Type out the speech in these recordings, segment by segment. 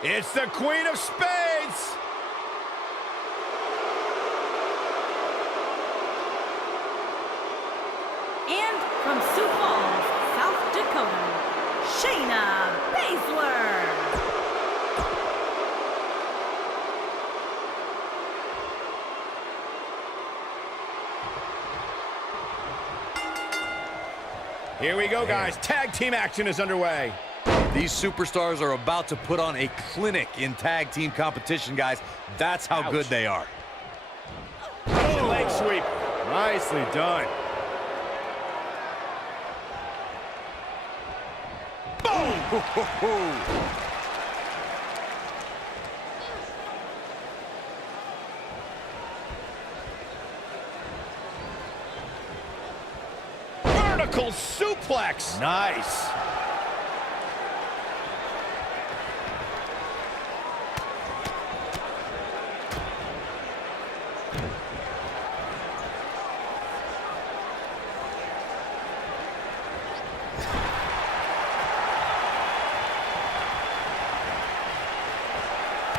It's the Queen of Spades. And from Sioux Falls, South Dakota, Shayna Baszler. Here we go, guys. Tag team action is underway. These superstars are about to put on a clinic in tag team competition, guys. That's how good they are. Leg sweep. Nicely done. Boom! Vertical suplex. Nice.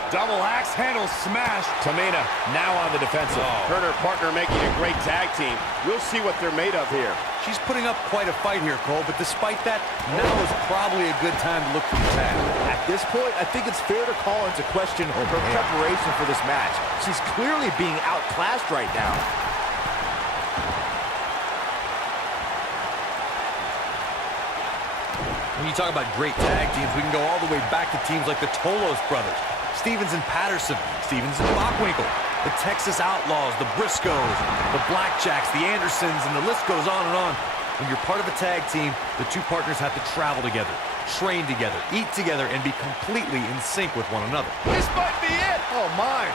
Double axe handle smash. Tamina now on the defensive. Her and her partner making a great tag team. We'll see what they're made of here. She's putting up quite a fight here, Cole, but despite that, now is probably a good time to look for the tag. At this point, I think it's fair to call into question her preparation for this match. She's clearly being outclassed right now. When you talk about great tag teams, we can go all the way back to teams like the Tolos brothers, Stevens and Patterson, Stevens and Bockwinkel, the Texas Outlaws, the Briscoes, the Blackjacks, the Andersons, and the list goes on and on. When you're part of a tag team, the two partners have to travel together, train together, eat together, and be completely in sync with one another. This might be it. Oh, my.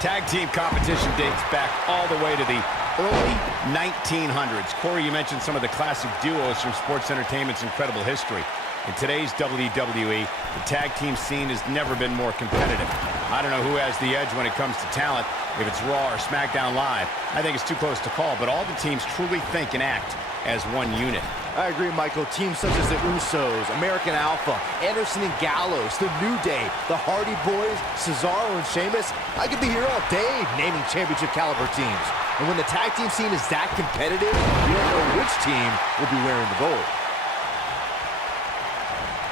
Tag team competition dates back all the way to the early 1900s. Corey, you mentioned some of the classic duos from sports entertainment's incredible history. In today's WWE, the tag team scene has never been more competitive. I don't know who has the edge when it comes to talent, if it's Raw or SmackDown Live. I think it's too close to call, but all the teams truly think and act as one unit. I agree, Michael. Teams such as the Usos, American Alpha, Anderson and Gallows, The New Day, the Hardy Boys, Cesaro and Sheamus. I could be here all day naming championship caliber teams. And when the tag team scene is that competitive, you don't know which team will be wearing the gold.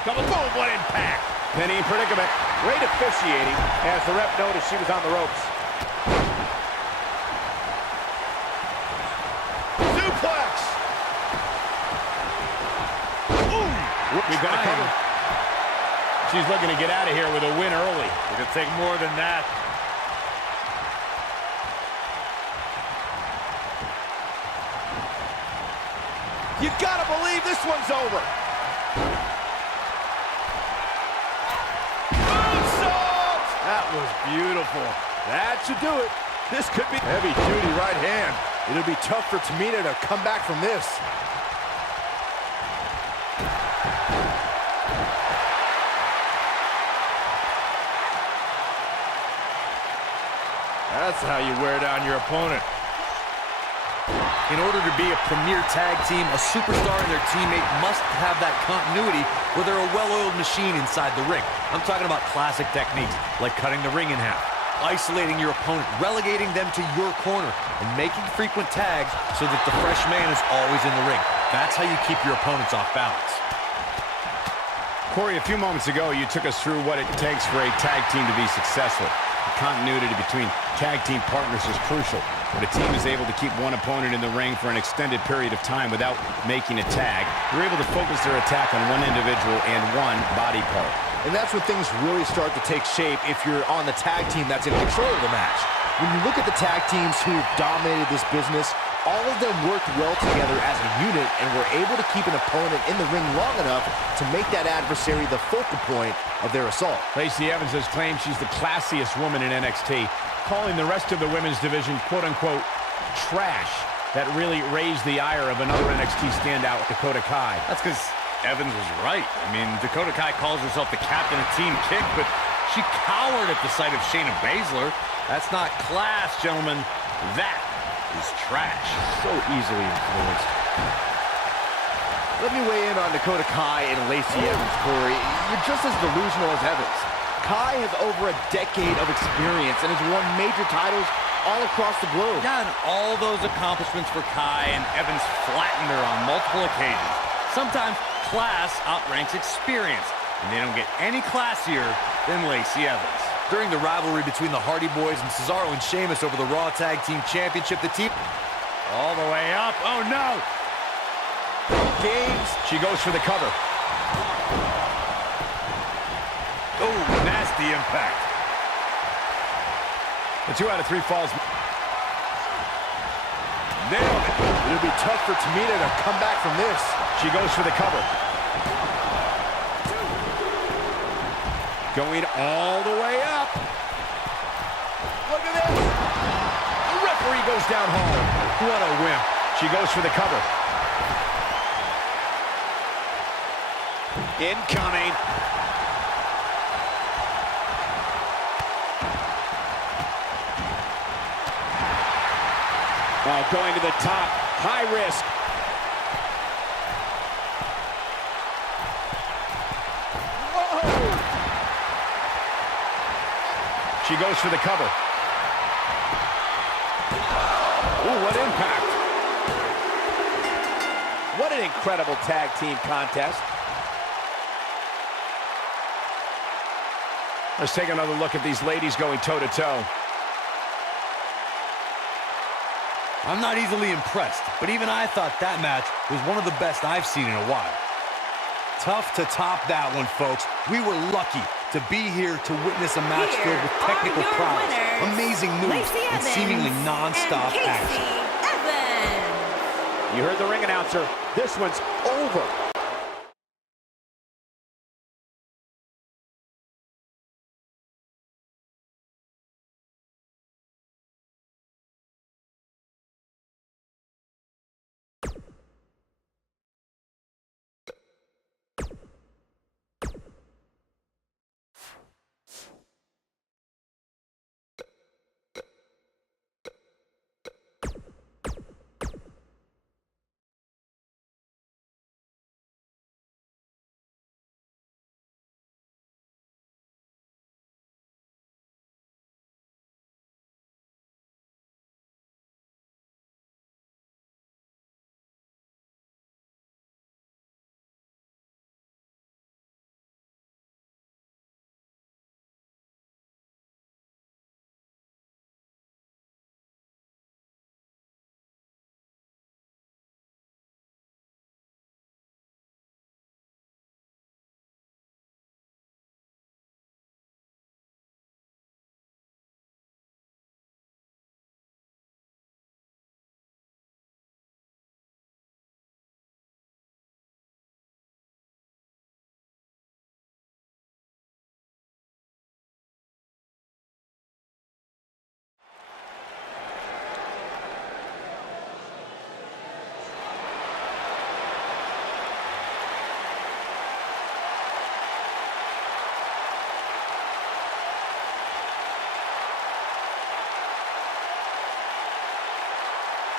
Double boom, what impact. Penny in predicament. Great officiating as the ref noticed she was on the ropes. Suplex. Ooh. We've got a cover. She's looking to get out of here with a win early. We're going to take more than that. You got to believe this one's over. That was beautiful. That should do it. This could be heavy-duty right hand. It'll be tough for Tamina to come back from this. That's how you wear down your opponent. In order to be a premier tag team, a superstar and their teammate must have that continuity where they're a well-oiled machine inside the ring. I'm talking about classic techniques like cutting the ring in half, isolating your opponent, relegating them to your corner, and making frequent tags so that the fresh man is always in the ring. That's how you keep your opponents off balance. Corey, a few moments ago, you took us through what it takes for a tag team to be successful. The continuity between tag team partners is crucial. When a team is able to keep one opponent in the ring for an extended period of time without making a tag, they're able to focus their attack on one individual and one body part. And that's when things really start to take shape if you're on the tag team that's in control of the match. When you look at the tag teams who've dominated this business, all of them worked well together as a unit and were able to keep an opponent in the ring long enough to make that adversary the focal point of their assault. Lacey Evans has claimed she's the classiest woman in NXT, calling the rest of the women's division, quote-unquote, trash. That really raised the ire of another NXT standout, Dakota Kai. That's because Evans was right. I mean, Dakota Kai calls herself the captain of Team Kick, but she cowered at the sight of Shayna Baszler. That's not class, gentlemen. That is trash. So easily influenced. Let me weigh in on Dakota Kai and Lacey Evans, Corey. You're just as delusional as Evans. Kai has over a decade of experience and has won major titles all across the globe. Yeah, and all those accomplishments for Kai, and Evans flattened her on multiple occasions. Sometimes class outranks experience, and they don't get any classier than Lacey Evans. During the rivalry between the Hardy Boys and Cesaro and Sheamus over the Raw Tag Team Championship, the team... All the way up. Oh, no. Games. She goes for the cover. Oh, nasty impact. The 2 out of 3 falls. Nailed it. It'll be tough for Tamina to come back from this. She goes for the cover. Going all the way up. Look at this. The referee goes down hard. What a wimp. She goes for the cover. Incoming. Going to the top. High risk. Whoa! She goes for the cover. Ooh, what impact. What an incredible tag team contest. Let's take another look at these ladies going toe-to-toe. I'm not easily impressed, but even I thought that match was one of the best I've seen in a while. Tough to top that one, folks. We were lucky to be here to witness a match filled with technical prowess, amazing moves, and seemingly non-stop action. You heard the ring announcer. This one's over.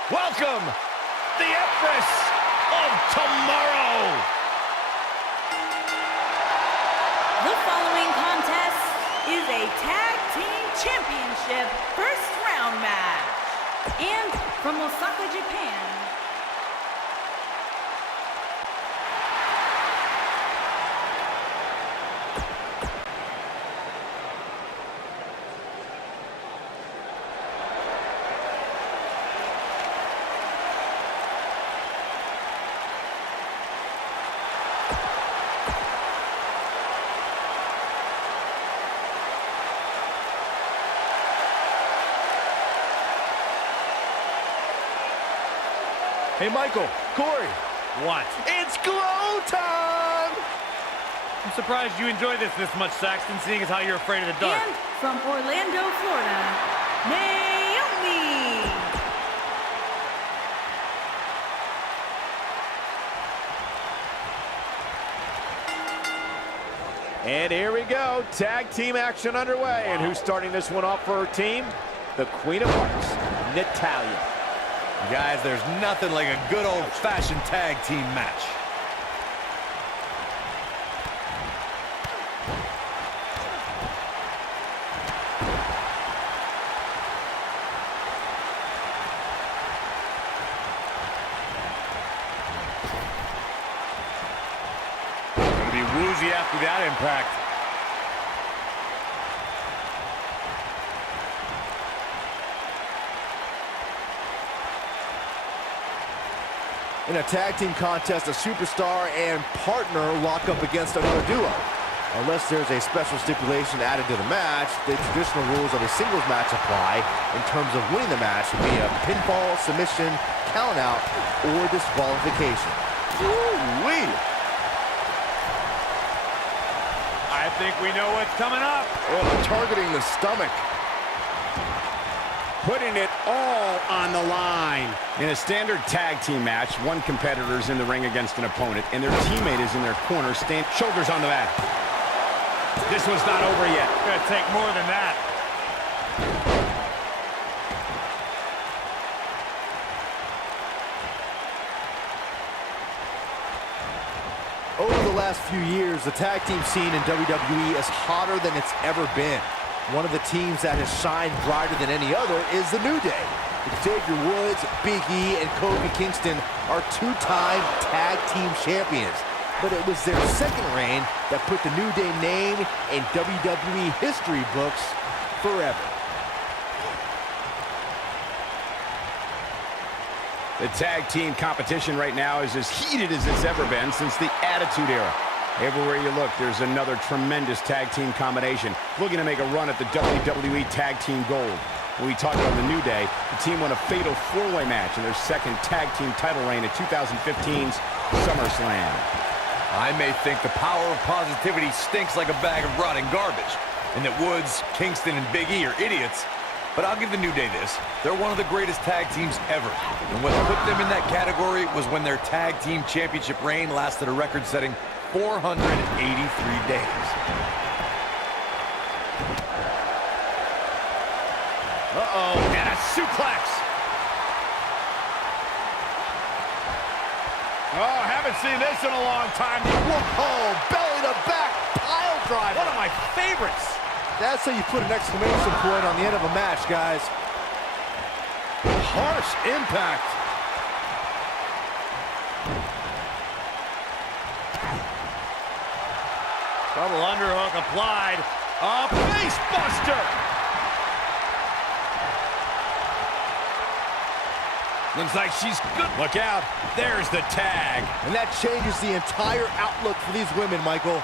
Welcome, the Empress of Tomorrow. The following contest is a Tag Team Championship first round match. And from Osaka, Japan, Hey, Michael, Corey. What? It's glow time! I'm surprised you enjoy this much, Saxton, seeing as how you're afraid of the dark. and from Orlando, Florida, Naomi. And here we go, tag team action underway. And who's starting this one off for her team? The Queen of Hearts, Natalya. Guys, there's nothing like a good old-fashioned tag team match. Gonna be woozy after that impact. In a tag team contest, a superstar and partner lock up against another duo. Unless there's a special stipulation added to the match, the traditional rules of a singles match apply in terms of winning the match via pinfall, submission, countout, or disqualification. Woo-wee! I think we know what's coming up. Oh, targeting the stomach. Putting it all on the line. In a standard tag team match, one competitor is in the ring against an opponent, and their teammate is in their corner, shoulders on the mat. This one's not over yet. Gonna take more than that. Over the last few years, the tag team scene in WWE is hotter than it's ever been. One of the teams that has shined brighter than any other is the New Day. Xavier Woods, Big E, and Kofi Kingston are two-time tag team champions. But it was their second reign that put the New Day name in WWE history books forever. The tag team competition right now is as heated as it's ever been since the Attitude Era. Everywhere you look, there's another tremendous tag team combination looking to make a run at the WWE Tag Team Gold. When we talk about the New Day, the team won a fatal four-way match in their second tag team title reign at 2015's SummerSlam. I may think the power of positivity stinks like a bag of rotting garbage, and that Woods, Kingston, and Big E are idiots, but I'll give the New Day this. They're one of the greatest tag teams ever, and what put them in that category was when their tag team championship reign lasted a record-setting 483 days. Uh-oh, and a suplex. Oh, haven't seen this in a long time. Whoa, belly to back pile driver. One of my favorites. That's how you put an exclamation point on the end of a match, guys. Harsh impact. Double underhook applied. A face buster. Looks like she's good. Look out. There's the tag. And that changes the entire outlook for these women, Michael.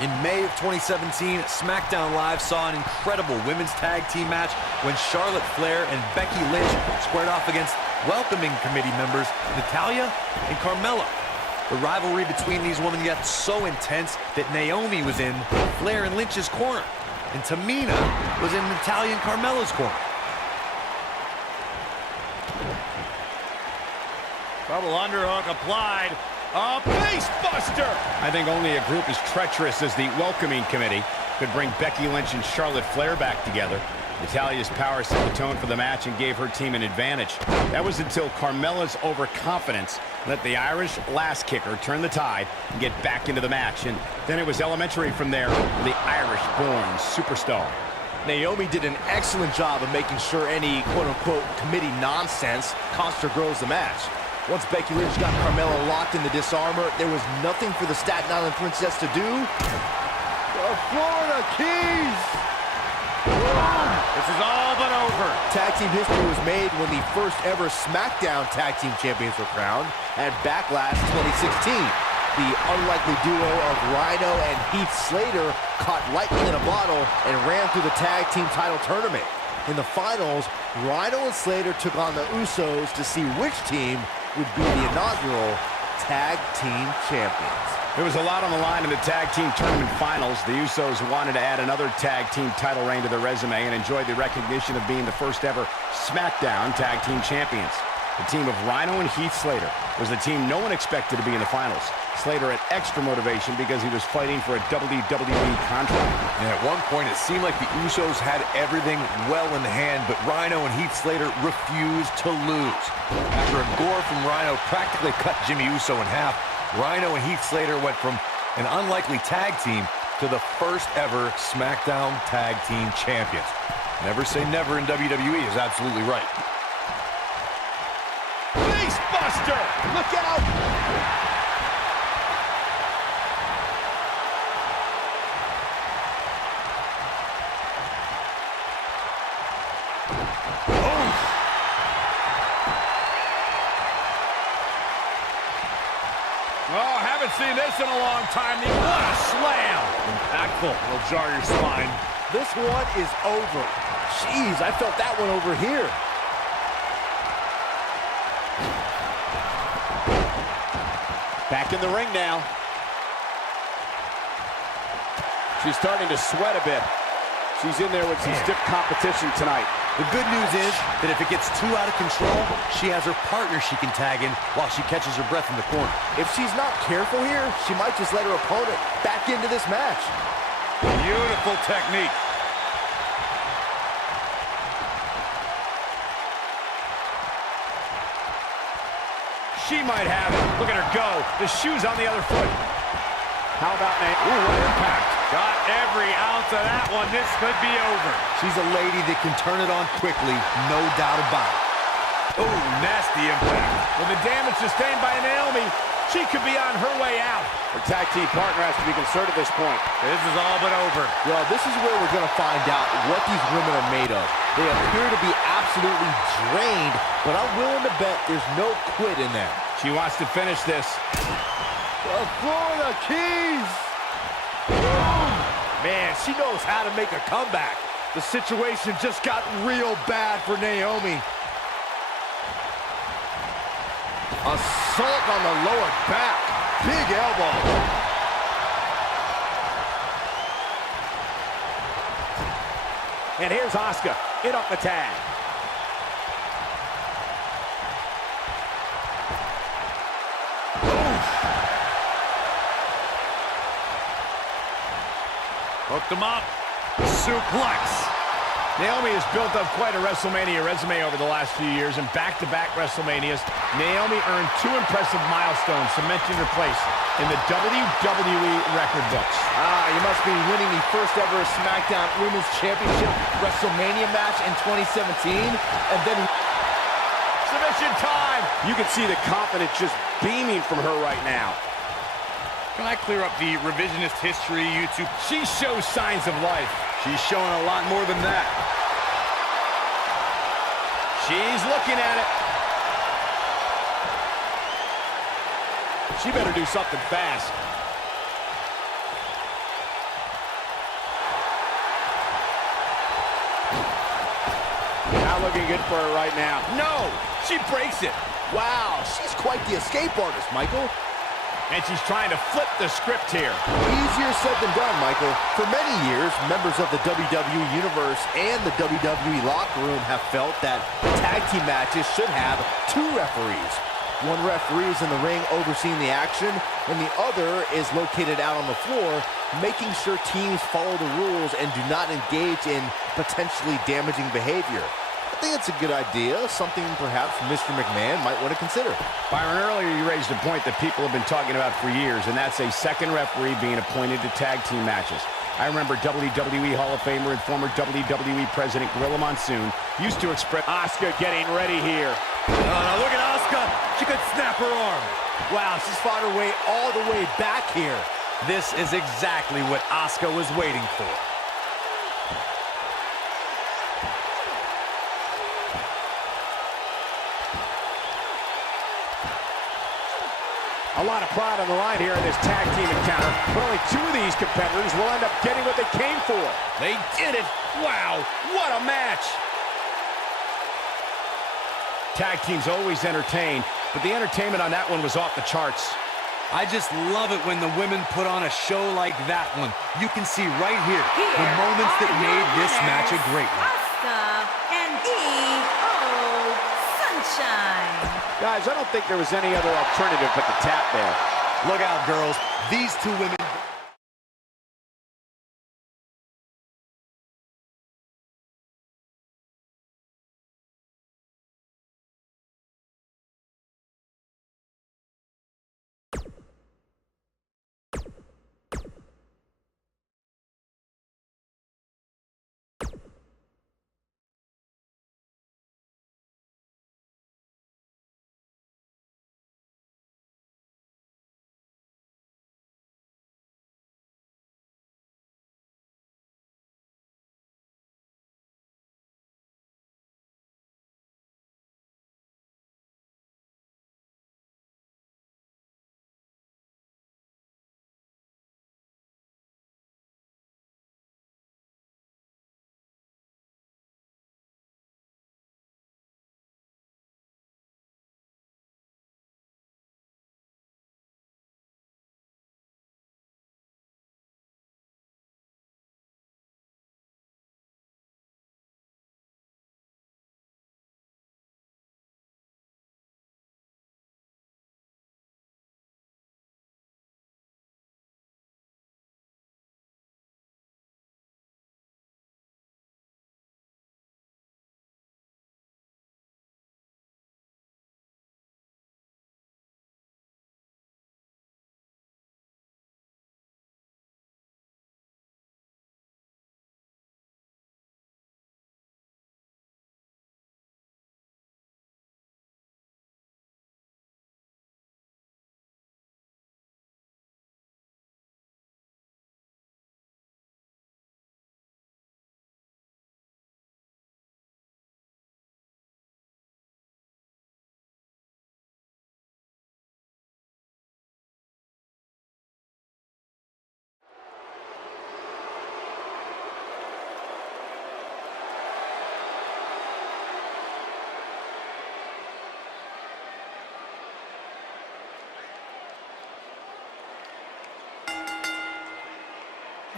In May of 2017, SmackDown Live saw an incredible women's tag team match when Charlotte Flair and Becky Lynch squared off against welcoming committee members Natalya and Carmella. The rivalry between these women got so intense that Naomi was in Flair and Lynch's corner, and Tamina was in Natalya and Carmella's corner. Double underhook applied. A face buster. I think only a group as treacherous as the welcoming committee could bring Becky Lynch and Charlotte Flair back together. Natalya's power set the tone for the match and gave her team an advantage. That was until Carmella's overconfidence let the Irish lass kicker turn the tide and get back into the match. And then it was elementary from there for the Irish-born superstar. Naomi did an excellent job of making sure any quote-unquote committee nonsense cost her girls the match. Once Becky Lynch got Carmella locked in the disarmor, there was nothing for the Staten Island Princess to do. The Florida Keys! This is all but over. Tag team history was made when the first ever SmackDown Tag Team Champions were crowned at Backlash 2016. The unlikely duo of Rhino and Heath Slater caught lightning in a bottle and ran through the tag team title tournament. In the finals, Rhino and Slater took on the Usos to see which team would be the inaugural Tag Team Champions. There was a lot on the line in the tag team tournament finals. The Usos wanted to add another tag team title reign to their resume and enjoyed the recognition of being the first ever SmackDown Tag Team Champions. The team of Rhino and Heath Slater was the team no one expected to be in the finals. Slater had extra motivation because he was fighting for a WWE contract. And at one point, it seemed like the Usos had everything well in hand, but Rhino and Heath Slater refused to lose. After a gore from Rhino practically cut Jimmy Uso in half, Rhino and Heath Slater went from an unlikely tag team to the first ever SmackDown Tag Team Champions. Never say never in WWE is absolutely right. Face buster! Look out! Oh, haven't seen this in a long time. What a slam! Impactful. Will jar your spine. This one is over. Jeez, I felt that one over here. Back in the ring now. She's starting to sweat a bit. She's in there with some stiff competition tonight. The good news is that if it gets too out of control, she has her partner she can tag in while she catches her breath in the corner. If she's not careful here, she might just let her opponent back into this match. Beautiful technique. She might have it. Look at her go. The shoe's on the other foot. How about Nate? Ooh, what impact. Got every ounce of that one. This could be over. She's a lady that can turn it on quickly, no doubt about it. Ooh, nasty impact. With the damage sustained by Naomi, she could be on her way out. Her tag team partner has to be concerned at this point. This is all but over. Well, this is where we're going to find out what these women are made of. They appear to be absolutely drained, but I'm willing to bet there's no quit in them. She wants to finish this. The Florida Keys! Boom! Man, she knows how to make a comeback. The situation just got real bad for Naomi. Assault on the lower back. Big elbow. And here's Asuka in off the tag. Hooked him up. Suplex. Naomi has built up quite a WrestleMania resume over the last few years. In back-to-back WrestleManias, Naomi earned 2 impressive milestones, cementing her place in the WWE record books. You must be winning the first ever SmackDown Women's Championship WrestleMania match in 2017, and then Submission time! You can see the confidence just beaming from her right now. Can I clear up the revisionist history, YouTube? She shows signs of life. She's showing a lot more than that. She's looking at it. She better do something fast. Not looking good for her right now. No! She breaks it. wow, she's quite the escape artist, Michael. And she's trying to flip the script here. Easier said than done, Michael. For many years, members of the WWE Universe and the WWE locker room have felt that tag team matches should have 2 referees. One referee is in the ring overseeing the action, and the other is located out on the floor, making sure teams follow the rules and do not engage in potentially damaging behavior. I think it's a good idea, something perhaps Mr. McMahon might want to consider. Byron, earlier you raised a point that people have been talking about for years, and that's a second referee being appointed to tag team matches. I remember WWE Hall of Famer and former WWE President Gorilla Monsoon used to express Asuka getting ready here. Look at Asuka. She could snap her arm. Wow, she's fought her way all the way back here. This is exactly what Asuka was waiting for. A lot of pride on the line here in this tag team encounter, but only 2 of these competitors will end up getting what they came for. They did it! Wow, what a match! Tag teams always entertain, but the entertainment on that one was off the charts. I just love it when the women put on a show like that one. You can see right here the moments that made this match a great one. Asuka and EO Sunshine. Guys, I don't think there was any other alternative but the tap there. Look out, girls. These two women...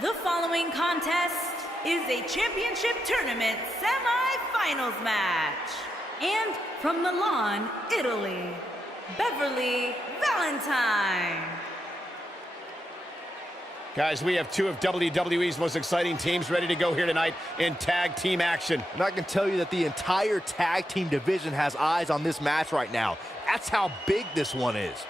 The following contest is a championship tournament semi-finals match. And from Milan, Italy, Beverly Valentine. Guys, we have two of WWE's most exciting teams ready to go here tonight in tag team action. And I can tell you that the entire tag team division has eyes on this match right now. That's how big this one is.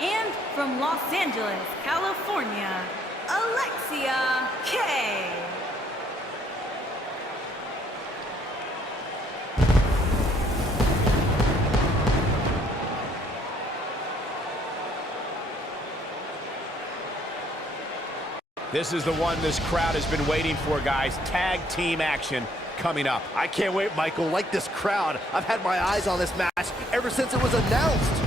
And from Los Angeles, California, Alexia Kay. This is the one this crowd has been waiting for, guys. Tag team action coming up. I can't wait, Michael. Like this crowd, I've had my eyes on this match ever since it was announced.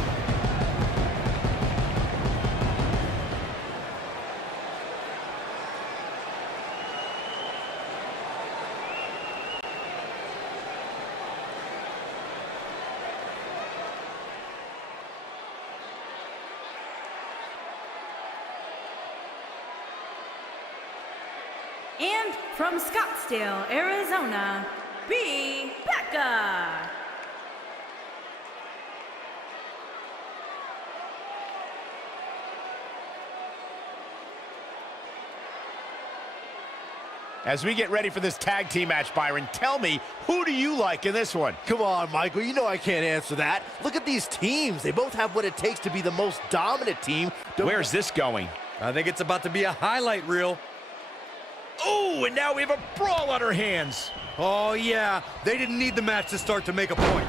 And from Scottsdale, Arizona, B. Becca. As we get ready for this tag team match, Byron, tell me, who do you like in this one? Come on, Michael, you know I can't answer that. Look at these teams. They both have what it takes to be the most dominant team. Where's this going? I think it's about to be a highlight reel. Oh, and now we have a brawl on our hands. Oh, yeah. They didn't need the match to start to make a point.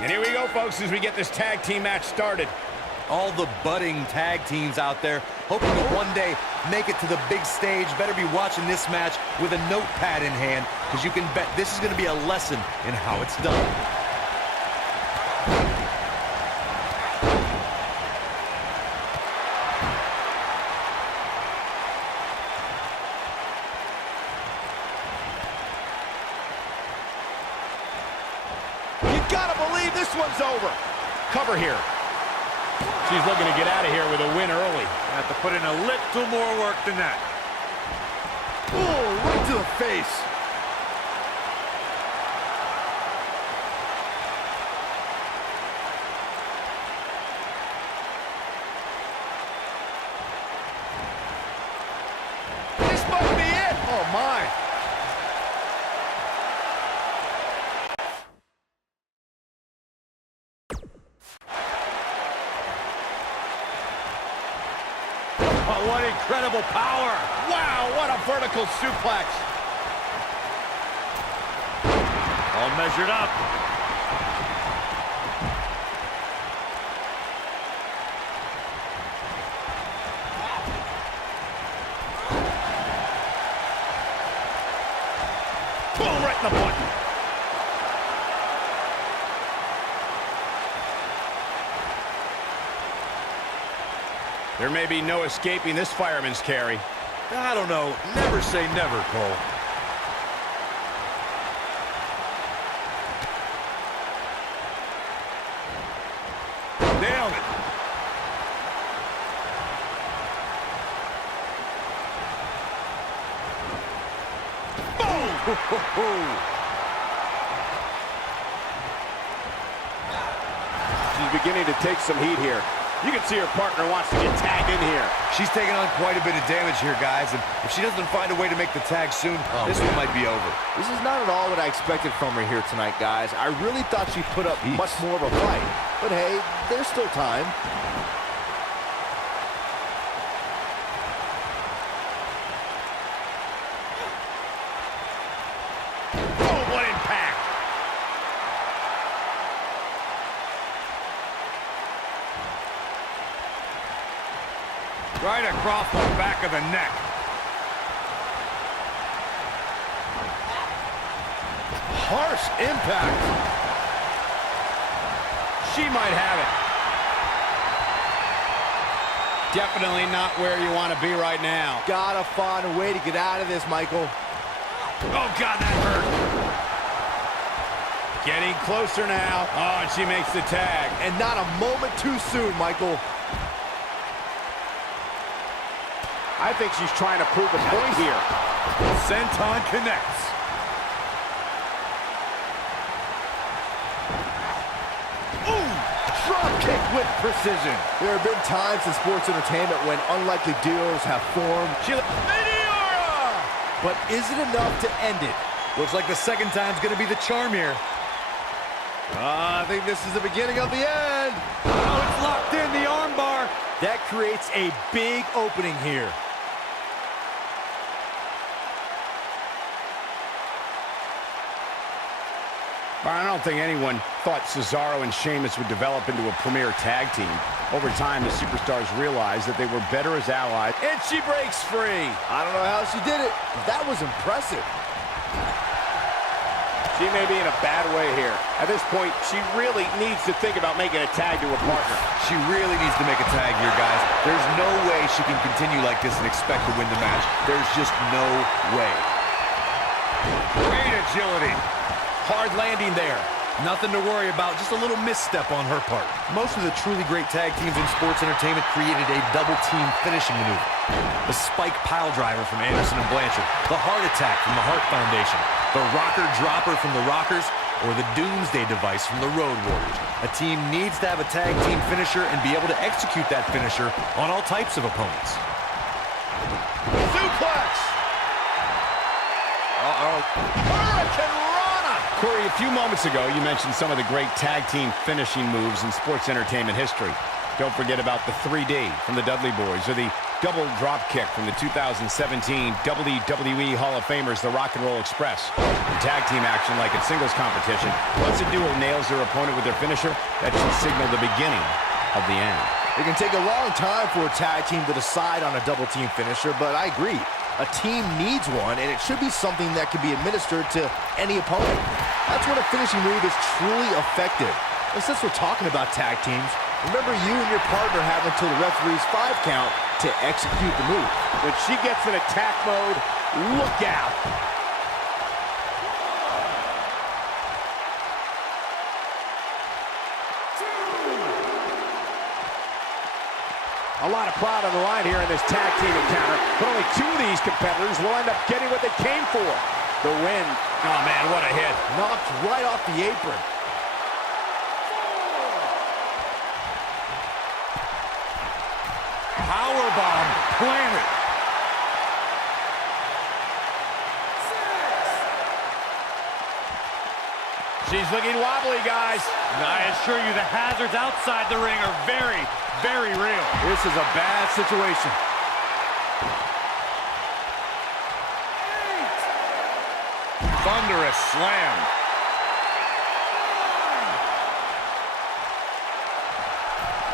And here we go, folks, as we get this tag team match started. All the budding tag teams out there hoping to one day make it to the big stage better be watching this match with a notepad in hand, because you can bet this is going to be a lesson in how it's done. this one's over. Cover here. She's looking to get out of here with a win early. Have to put in a little more work than that. Oh, right to the face. This might be it. Oh, my. Oh, what incredible power. Wow, what a vertical suplex. All measured up. Boom, right in the button. There may be no escaping this fireman's carry. I don't know. Never say never, Cole. Nailed it. Boom! She's beginning to take some heat here. You can see her partner wants to get tagged in here. She's taking on quite a bit of damage here, guys, and if she doesn't find a way to make the tag soon, this one might be over. This is not at all what I expected from her here tonight, guys. I really thought she'd put up much more of a fight. But hey, there's still time. Oh, what impact! Right across the back of the neck. Harsh impact. She might have it. Definitely not where you want to be right now. Gotta find a way to get out of this, Michael. Oh, God, that hurt. Getting closer now. Oh, and she makes the tag. And not a moment too soon, Michael. I think she's trying to prove a point here. Senton connects. Ooh, drop kick with precision. There have been times in sports entertainment when unlikely duos have formed. Meteora! But is it enough to end it? Looks like the second time's going to be the charm here. I think this is the beginning of the end. Oh, it's locked in, the armbar. That creates a big opening here. I don't think anyone thought Cesaro and Sheamus would develop into a premier tag team. Over time, the superstars realized that they were better as allies, and she breaks free. I don't know how she did it, but that was impressive. She may be in a bad way here. At this point, she really needs to think about making a tag to her partner. She really needs to make a tag here, guys. There's no way she can continue like this and expect to win the match. There's just no way. Great agility. Hard landing there. Nothing to worry about, just a little misstep on her part. Most of the truly great tag teams in sports entertainment created a double team finishing maneuver. The spike pile driver from Anderson and Blanchard, the heart attack from the Hart Foundation, the rocker dropper from the Rockers, or the Doomsday device from the Road Warriors. A team needs to have a tag team finisher and be able to execute that finisher on all types of opponents. Suplex! Hurricane Rana! Corey, a few moments ago, you mentioned some of the great tag team finishing moves in sports entertainment history. Don't forget about the 3D from the Dudley Boys, or the double drop kick from the 2017 WWE Hall of Famers, the Rock and Roll Express. In tag team action, like in singles competition, once a duo nails their opponent with their finisher, that should signal the beginning of the end. It can take a long time for a tag team to decide on a double team finisher, but I agree. A team needs one, and it should be something that can be administered to any opponent. That's when a finishing move is truly effective. And since we're talking about tag teams, remember you and your partner have until the referee's 5 count to execute the move. When she gets in attack mode, look out. A lot of pride on the line here in this tag team encounter, but only two of these competitors will end up getting what they came for. The win. Oh, man, what a hit. Knocked right off the apron. Powerbomb planted. She's looking wobbly, guys. I assure you the hazards outside the ring are very, very real. This is a bad situation. Thunderous slam.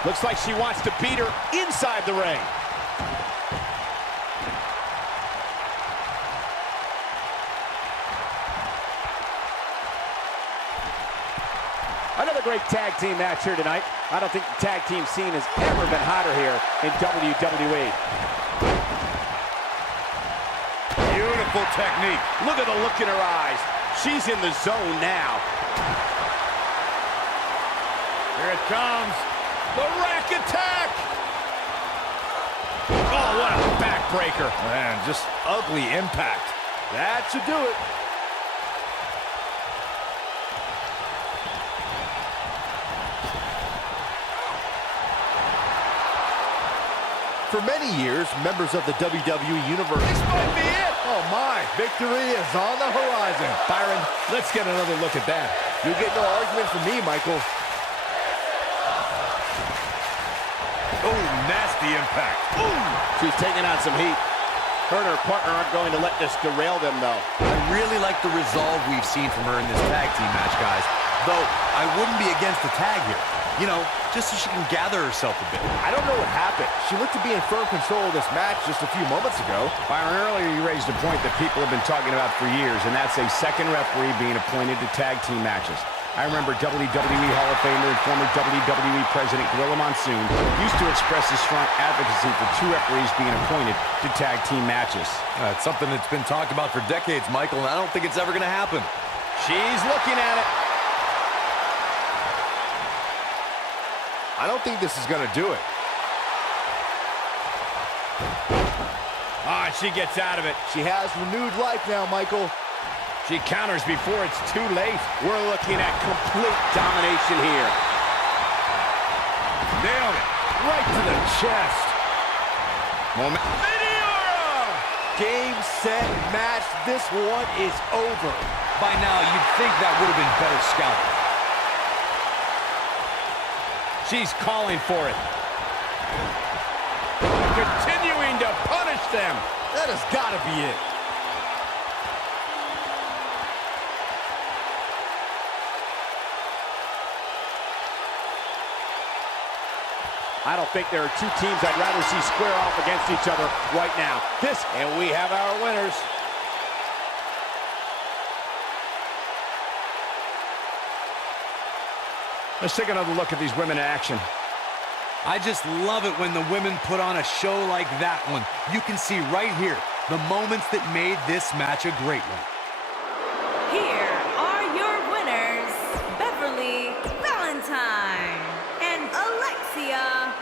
Looks like she wants to beat her inside the ring. Another great tag team match here tonight. I don't think the tag team scene has ever been hotter here in WWE. Beautiful technique. Look at the look in her eyes. She's in the zone now. Here it comes. The rack attack! Oh, what a backbreaker. Man, just ugly impact. That should do it. For many years, members of the WWE Universe... This might be it! Oh my, victory is on the horizon. Byron, let's get another look at that. You'll get no argument from me, Michael. Oh, nasty impact. Ooh! She's taking on some heat. Her and her partner aren't going to let this derail them, though. I really like the resolve we've seen from her in this tag team match, guys. Though, I wouldn't be against the tag here. You know, just so she can gather herself a bit. I don't know what happened. She looked to be in firm control of this match just a few moments ago. Byron, earlier you raised a point that people have been talking about for years, and that's a second referee being appointed to tag team matches. I remember WWE Hall of Famer and former WWE President Gorilla Monsoon used to express his strong advocacy for two referees being appointed to tag team matches. It's something that's been talked about for decades, Michael, and I don't think it's ever going to happen. She's looking at it. I don't think this is going to do it. Ah, she gets out of it. She has renewed life now, Michael. She counters before it's too late. We're looking at complete domination here. Nailed it. Right to the chest. Moment. Game, set, match. This one is over. By now, you'd think that would have been better scouted. She's calling for it. Continuing to punish them. That has got to be it. I don't think there are two teams I'd rather see square off against each other right now. And we have our winners. Let's take another look at these women in action. I just love it when the women put on a show like that one. You can see right here the moments that made this match a great one. Here are your winners, Beverly, Valentine, and Alexia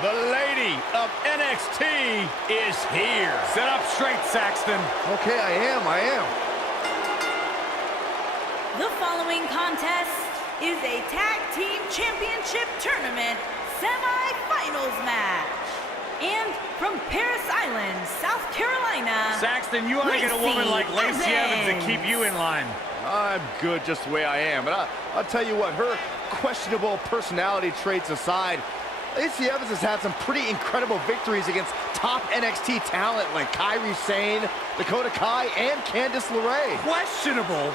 The lady of NXT is here. Sit up straight, Saxton. Okay, I am. The following contest is a Tag Team Championship Tournament semi-finals match. And from Paris Island, South Carolina, Saxton, you ought to get a woman like Lacey Evans to keep you in line. I'm good just the way I am. But I'll tell you what, her questionable personality traits aside, Lacey Evans has had some pretty incredible victories against top NXT talent like Kairi Sane, Dakota Kai, and Candice LeRae. Questionable?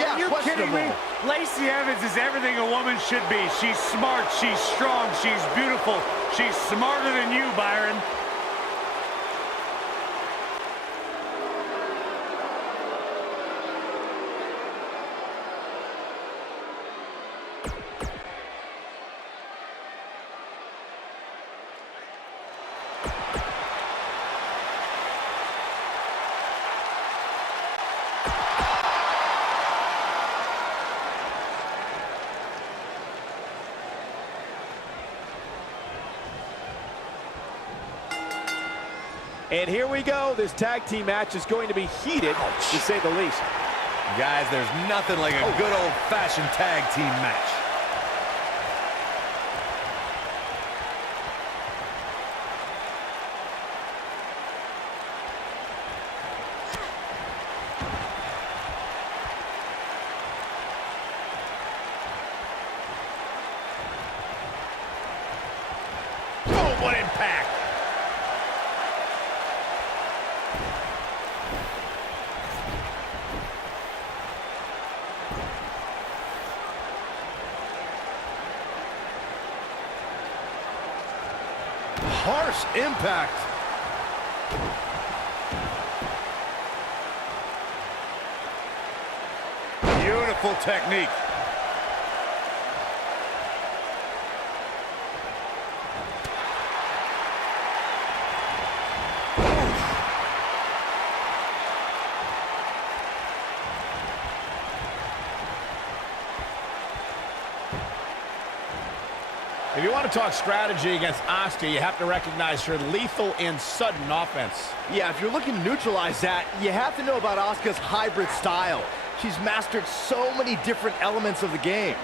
Yeah, Are you kidding me? Lacey Evans is everything a woman should be. She's smart, she's strong, she's beautiful. She's smarter than you, Byron. And here we go. This tag team match is going to be heated, to say the least. Guys, there's nothing like a good old-fashioned tag team match. Oh, what impact! Harsh impact. Beautiful technique. If you want to talk strategy against Asuka, you have to recognize her lethal and sudden offense. Yeah, if you're looking to neutralize that, you have to know about Asuka's hybrid style. She's mastered so many different elements of the game.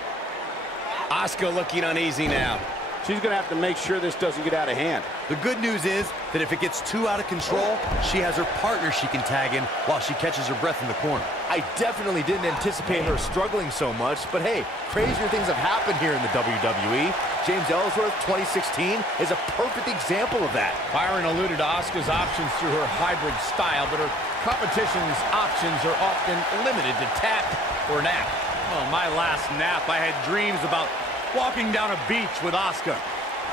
Asuka looking uneasy now. She's going to have to make sure this doesn't get out of hand. The good news is that if it gets too out of control, she has her partner she can tag in while she catches her breath in the corner. I definitely didn't anticipate her struggling so much, but hey, crazier things have happened here in the WWE. James Ellsworth, 2016, is a perfect example of that. Byron alluded to Asuka's options through her hybrid style, but her competition's options are often limited to tap or nap. Oh, my last nap, I had dreams about walking down a beach with Asuka.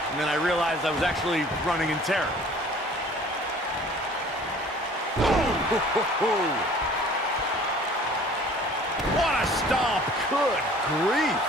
And then I realized I was actually running in terror. What a stomp! Good grief.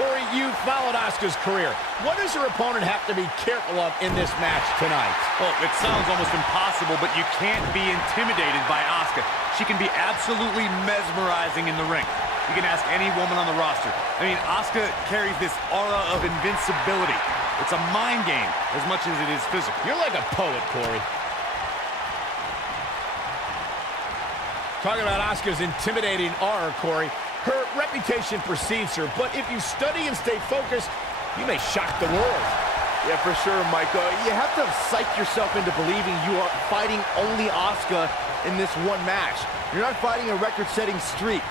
Corey, you followed Asuka's career. What does her opponent have to be careful of in this match tonight? Well, it sounds almost impossible, but you can't be intimidated by Asuka. She can be absolutely mesmerizing in the ring. You can ask any woman on the roster. I mean, Asuka carries this aura of invincibility. It's a mind game as much as it is physical. You're like a poet, Corey. Talking about Asuka's intimidating aura, Corey. Her reputation precedes her, but if you study and stay focused, you may shock the world. Yeah, for sure, Michael. You have to psych yourself into believing you are fighting only Asuka in this one match. You're not fighting a record-setting streak.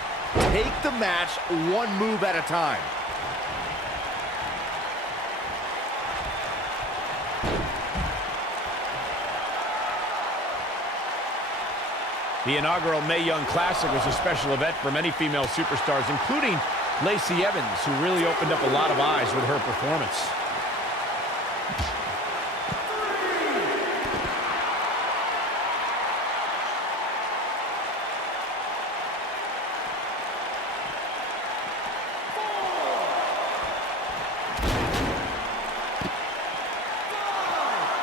Take the match one move at a time. The inaugural Mae Young Classic was a special event for many female superstars, including Lacey Evans, who really opened up a lot of eyes with her performance.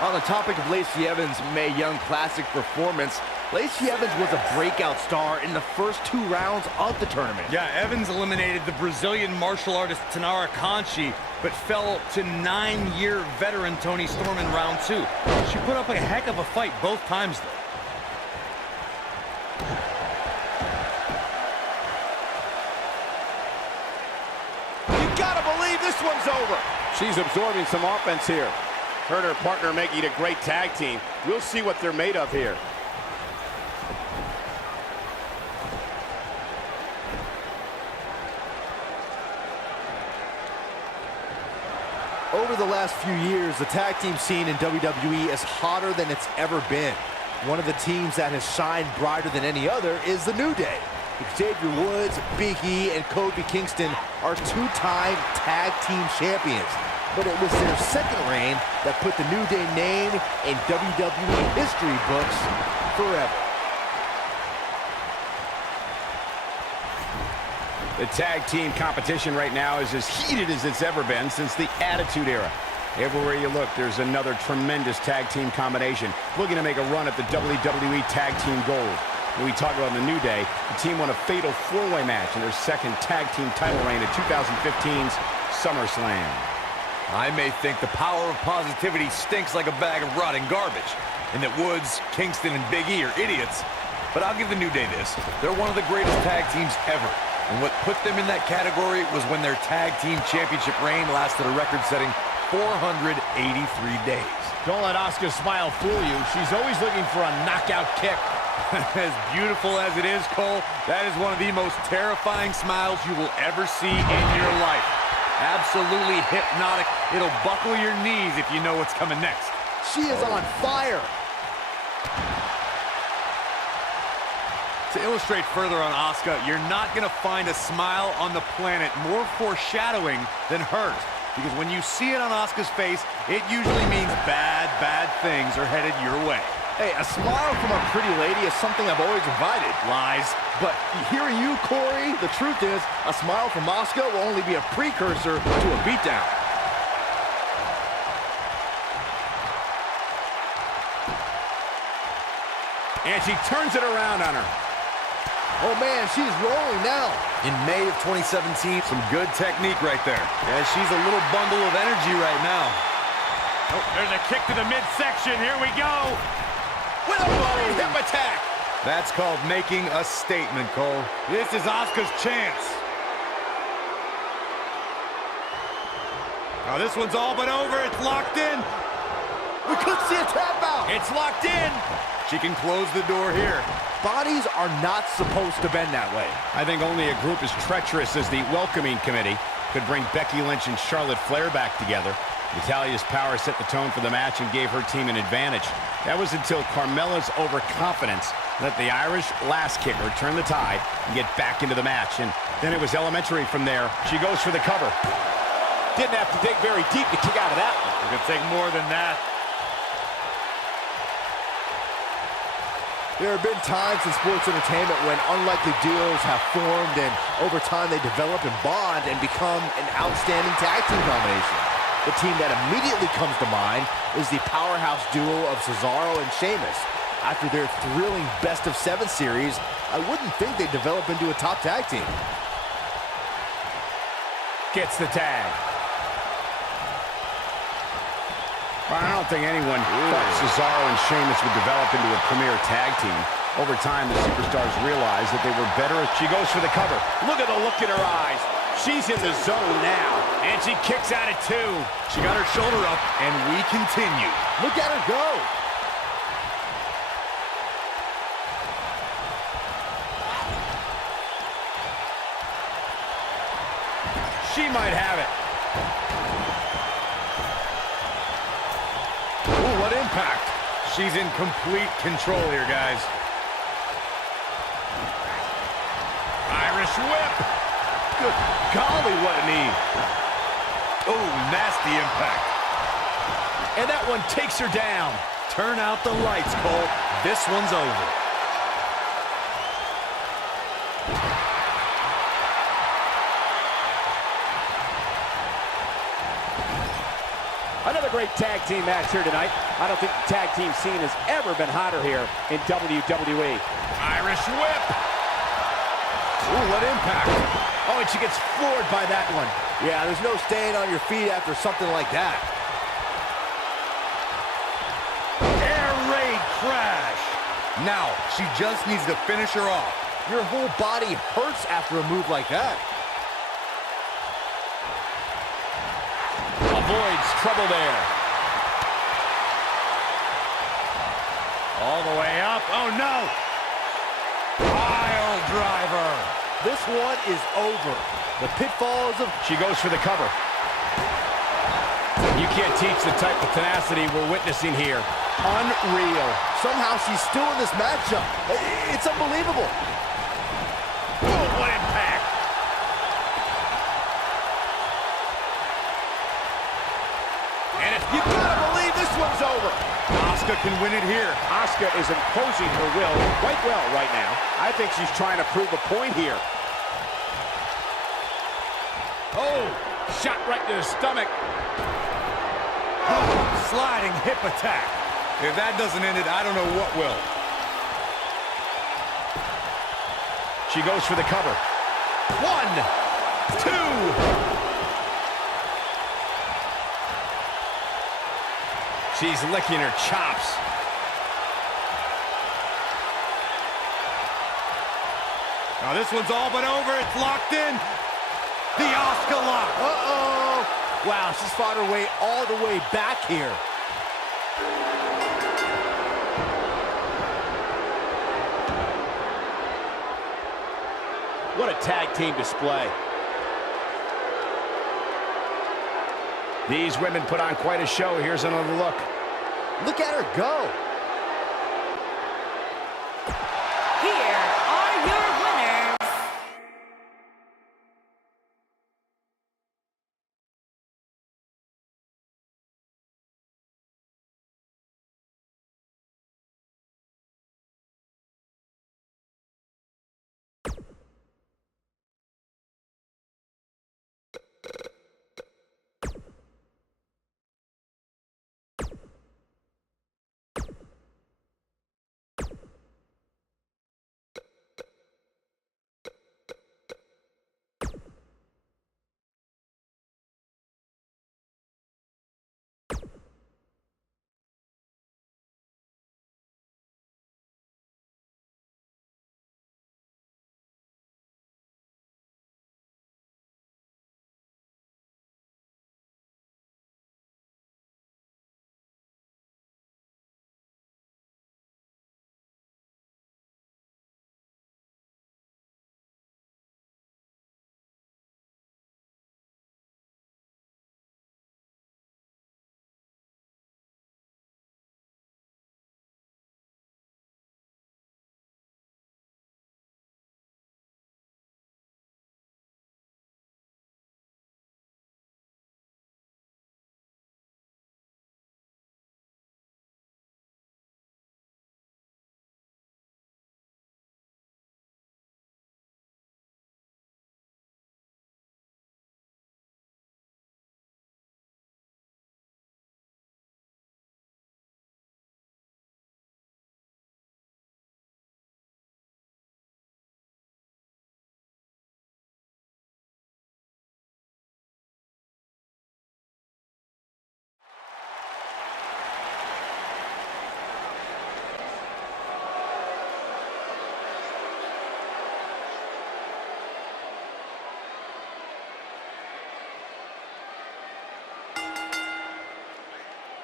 On the topic of Lacey Evans' Mae Young Classic performance, Lacey Evans was a breakout star in the first 2 rounds of the tournament. Yeah, Evans eliminated the Brazilian martial artist Tanara Conchi, but fell to 9-year veteran Toni Storm in round 2. She put up a heck of a fight both times, though. You gotta believe this one's over. She's absorbing some offense here. Her and her partner making a great tag team. We'll see what they're made of here. Over the last few years, the tag team scene in WWE is hotter than it's ever been. One of the teams that has shined brighter than any other is the New Day. Xavier Woods, Big E, and Kofi Kingston are 2-time tag team champions. But it was their second reign that put the New Day name in WWE history books forever. The tag team competition right now is as heated as it's ever been since the Attitude Era. Everywhere you look, there's another tremendous tag team combination looking to make a run at the WWE Tag Team Gold. When we talk about the New Day, the team won a fatal 4-way match in their second tag team title reign at 2015's SummerSlam. I may think the power of positivity stinks like a bag of rotting garbage, and that Woods, Kingston, and Big E are idiots. But I'll give the New Day this. They're one of the greatest tag teams ever. And what put them in that category was when their tag team championship reign lasted a record-setting 483 days. Don't let Asuka's smile fool you. She's always looking for a knockout kick. As beautiful as it is, Cole, that is one of the most terrifying smiles you will ever see in your life. Absolutely hypnotic. It'll buckle your knees if you know what's coming next. She is on fire. To illustrate further on Asuka, you're not going to find a smile on the planet more foreshadowing than hers. Because when you see it on Asuka's face, it usually means bad things are headed your way. Hey, a smile from a pretty lady is something I've always invited. Lies. But hearing you, Corey, the truth is, a smile from Asuka will only be a precursor to a beatdown. And she turns it around on her. Oh man, she's rolling now. In May of 2017, Some good technique right there. yeah, she's a little bundle of energy right now. Oh, there's a kick to the midsection. Here we go. With a running hip attack. That's called making a statement, Cole. This is Asuka's chance. Oh, this one's all but over. It's locked in. We could see a tap out. It's locked in. She can close the door here. Bodies are not supposed to bend that way. I think only a group as treacherous as the Welcoming Committee could bring Becky Lynch and Charlotte Flair back together. Natalya's power set the tone for the match and gave her team an advantage. That was until Carmella's overconfidence let the Irish lass kicker turn the tide and get back into the match. And then it was elementary from there. She goes for the cover. Didn't have to dig very deep to kick out of that one. It could take more than that. There have been times in sports entertainment when unlikely duos have formed and over time they develop and bond and become an outstanding tag team combination. The team that immediately comes to mind is the powerhouse duo of Cesaro and Sheamus. After their thrilling best-of-7 series, I wouldn't think they'd develop into a top tag team. Gets the tag. I don't think anyone thought Cesaro and Sheamus would develop into a premier tag team. Over time, the superstars realized that they were better. She goes for the cover. Look at the look in her eyes. She's in the zone now, and she kicks out at 2. She got her shoulder up, and we continue. Look at her go. She might have it. Ooh, what impact. She's in complete control here, guys. Irish whip. Good golly, what a knee. Oh, nasty impact. And that one takes her down. turn out the lights, Cole. This one's over. Another great tag team match here tonight. I don't think the tag team scene has ever been hotter here in WWE. Irish whip. Ooh, what impact. Oh, and she gets floored by that one. Yeah, there's no staying on your feet after something like that. Air raid crash. Now, she just needs to finish her off. Your whole body hurts after a move like that. Avoids trouble there. All the way up. Oh, no. Pile driver. This one is over. The pitfalls of... She goes for the cover. You can't teach the type of tenacity we're witnessing here. Unreal. Somehow she's still in this matchup. It's unbelievable. Oh, what impact. And if you gotta believe this one's over. Asuka can win it here. Asuka is imposing her will quite well right now. I think she's trying to prove a point here. Oh, shot right to the stomach. Sliding hip attack. If that doesn't end it, I don't know what will. She goes for the cover. 1, 2. She's licking her chops. Now this one's all but over. It's locked in. The Asuka lock. Uh-oh. Wow, she's fought her way all the way back here. What a tag team display. These women put on quite a show. Here's another look. Look at her go. Here are your winners.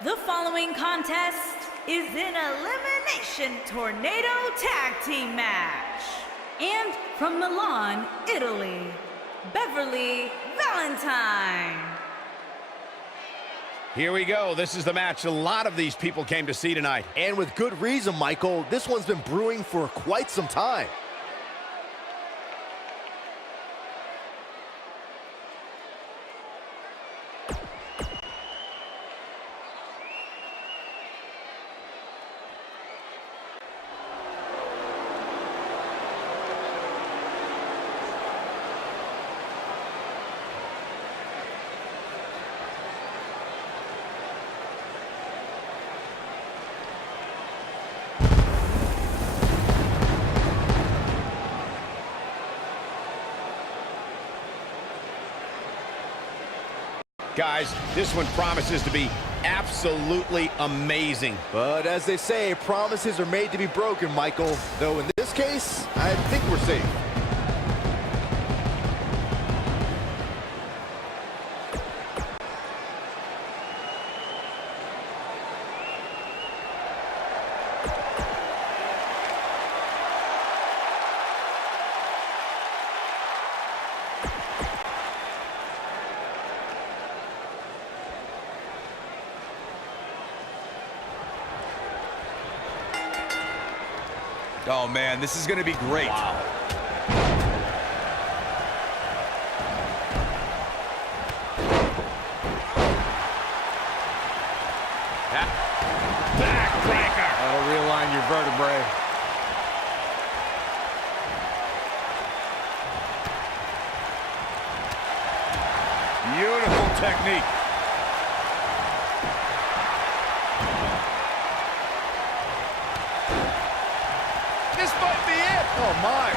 The following contest is an elimination tornado tag team match. And from Milan, Italy, Beverly Valentine. Here we go. This is the match a lot of these people came to see tonight. And with good reason, Michael. This one's been brewing for quite some time. Guys, this one promises to be absolutely amazing. But as they say, promises are made to be broken, Michael. Though in this case, I think we're safe. Oh, man, this is going to be great. Wow. Backbreaker. That'll realign your vertebrae. Beautiful technique. This might be it. Oh, my.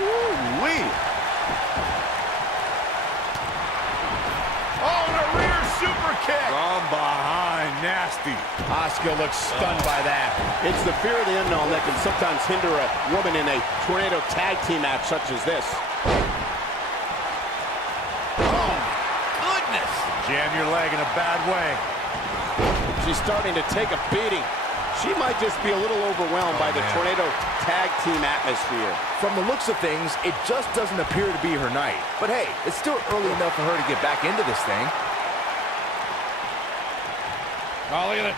Woo-wee. Oh, and a rear super kick. From behind, nasty. Asuka looks stunned by that. It's the fear of the unknown that can sometimes hinder a woman in a tornado tag team match such as this. Oh, goodness. Jam your leg in a bad way. She's starting to take a beating. She might just be a little overwhelmed by the tornado tag team atmosphere. From the looks of things, it just doesn't appear to be her night. But hey, it's still early enough for her to get back into this thing. Oh, look at it.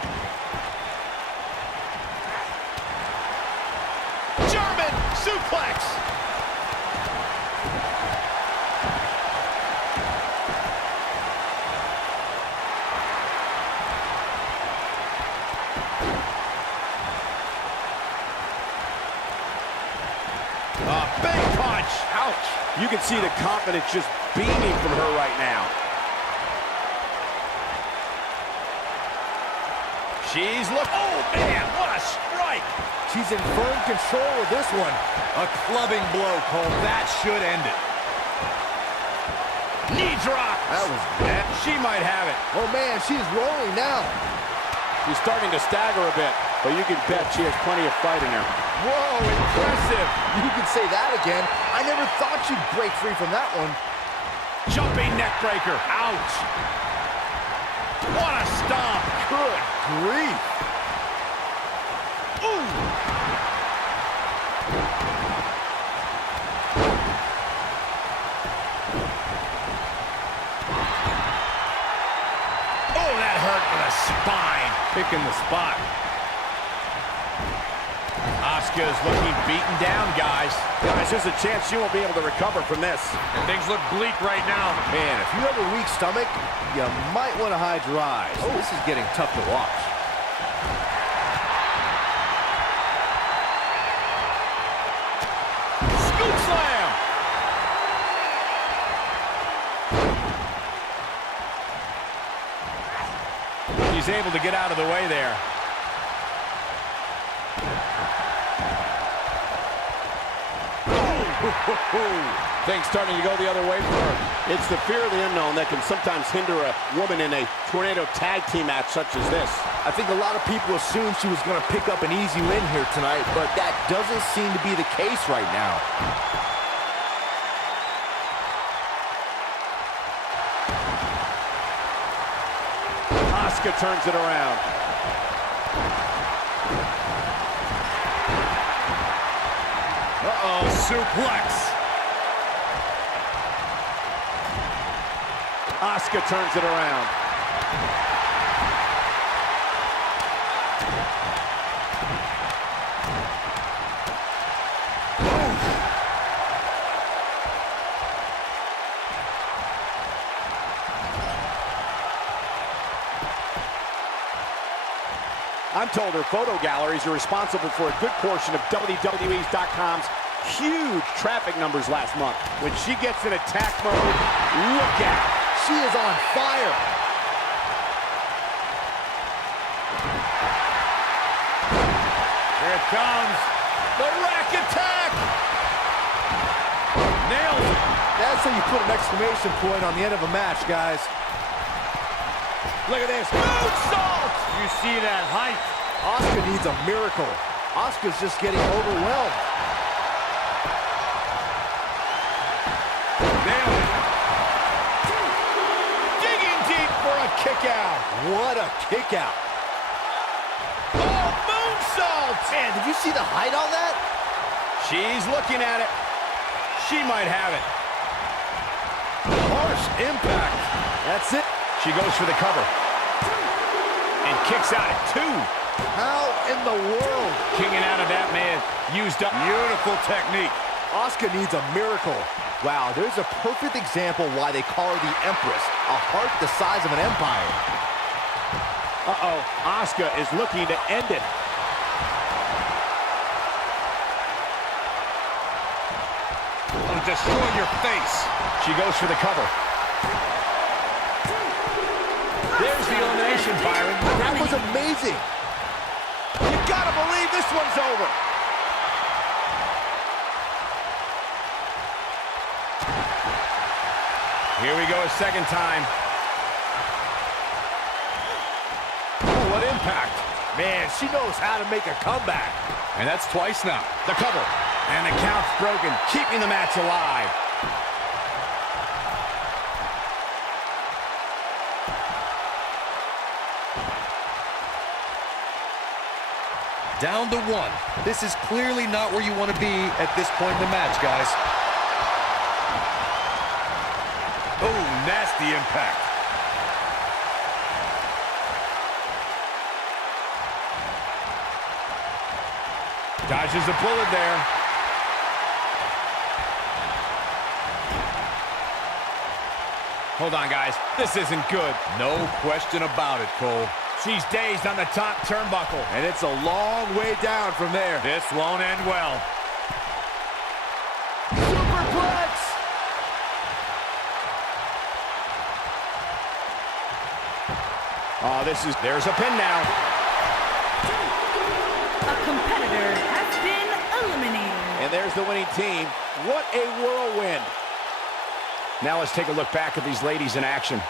German suplex. Big punch. Ouch. You can see the confidence just beaming from her right now. She's oh man, what a strike. She's in firm control of this one. A clubbing blow, Cole. That should end it. Knee drop. That was bad. She might have it. Oh man, she's rolling now. She's starting to stagger a bit, but you can bet she has plenty of fight in her. Whoa, impressive. You can say that again. I never thought she'd break free from that one. Jumping neck breaker. Ouch. What a stomp. Good grief. Ooh. Oh, that hurt to the spine. Picking the spot. Asuka's looking beaten down, guys. Guys, there's a chance she won't be able to recover from this. And things look bleak right now. Man, if you have a weak stomach, you might want to hide your eyes. Oh, this is getting tough to watch. Scoop slam. He's able to get out of the way there. Things starting to go the other way for her. It's the fear of the unknown that can sometimes hinder a woman in a tornado tag team match such as this. I think a lot of people assumed she was going to pick up an easy win here tonight, but that doesn't seem to be the case right now. Asuka turns it around. Uh-oh, suplex. Asuka turns it around. I'm told her photo galleries are responsible for a good portion of WWE's.com's huge traffic numbers last month. When she gets in attack mode, look out. She is on fire. Here it comes. The rack attack. That's how you put an exclamation point on the end of a match, guys. Look at this. Moonsault! You see that height? Asuka needs a miracle. Asuka's just getting overwhelmed. Nailed it. Digging deep for a kick out. What a kick out. Oh, moonsault! Man, did you see the height on that? She's looking at it. She might have it. Harsh impact. That's it. She goes for the cover. And kicks out at 2. How in the world? Kicking out of that man. Used up. Beautiful technique. Asuka needs a miracle. Wow, there's a perfect example why they call her the Empress. A heart the size of an empire. Uh-oh, Asuka is looking to end it. It'll destroy your face. She goes for the cover. There's the elimination, Byron. That was amazing. You gotta believe this one's over. Here we go a second time. Oh, what impact. Man, she knows how to make a comeback. And that's twice now. The cover. And the count's broken, keeping the match alive. Down to 1. This is clearly not where you want to be at this point in the match, guys. Oh, nasty impact. Dodges a bullet there. Hold on, guys. This isn't good. No question about it, Cole. She's dazed on the top turnbuckle. And it's a long way down from there. This won't end well. Superplex! Oh, there's a pin now. A competitor has been eliminated. And there's the winning team. What a whirlwind. Now let's take a look back at these ladies in action.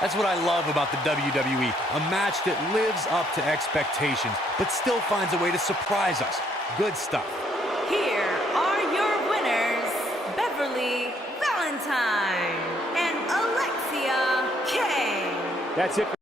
That's what I love about the WWE. A match that lives up to expectations, but still finds a way to surprise us. Good stuff. Here are your winners, Beverly Valentine and Alexia Kay. That's it.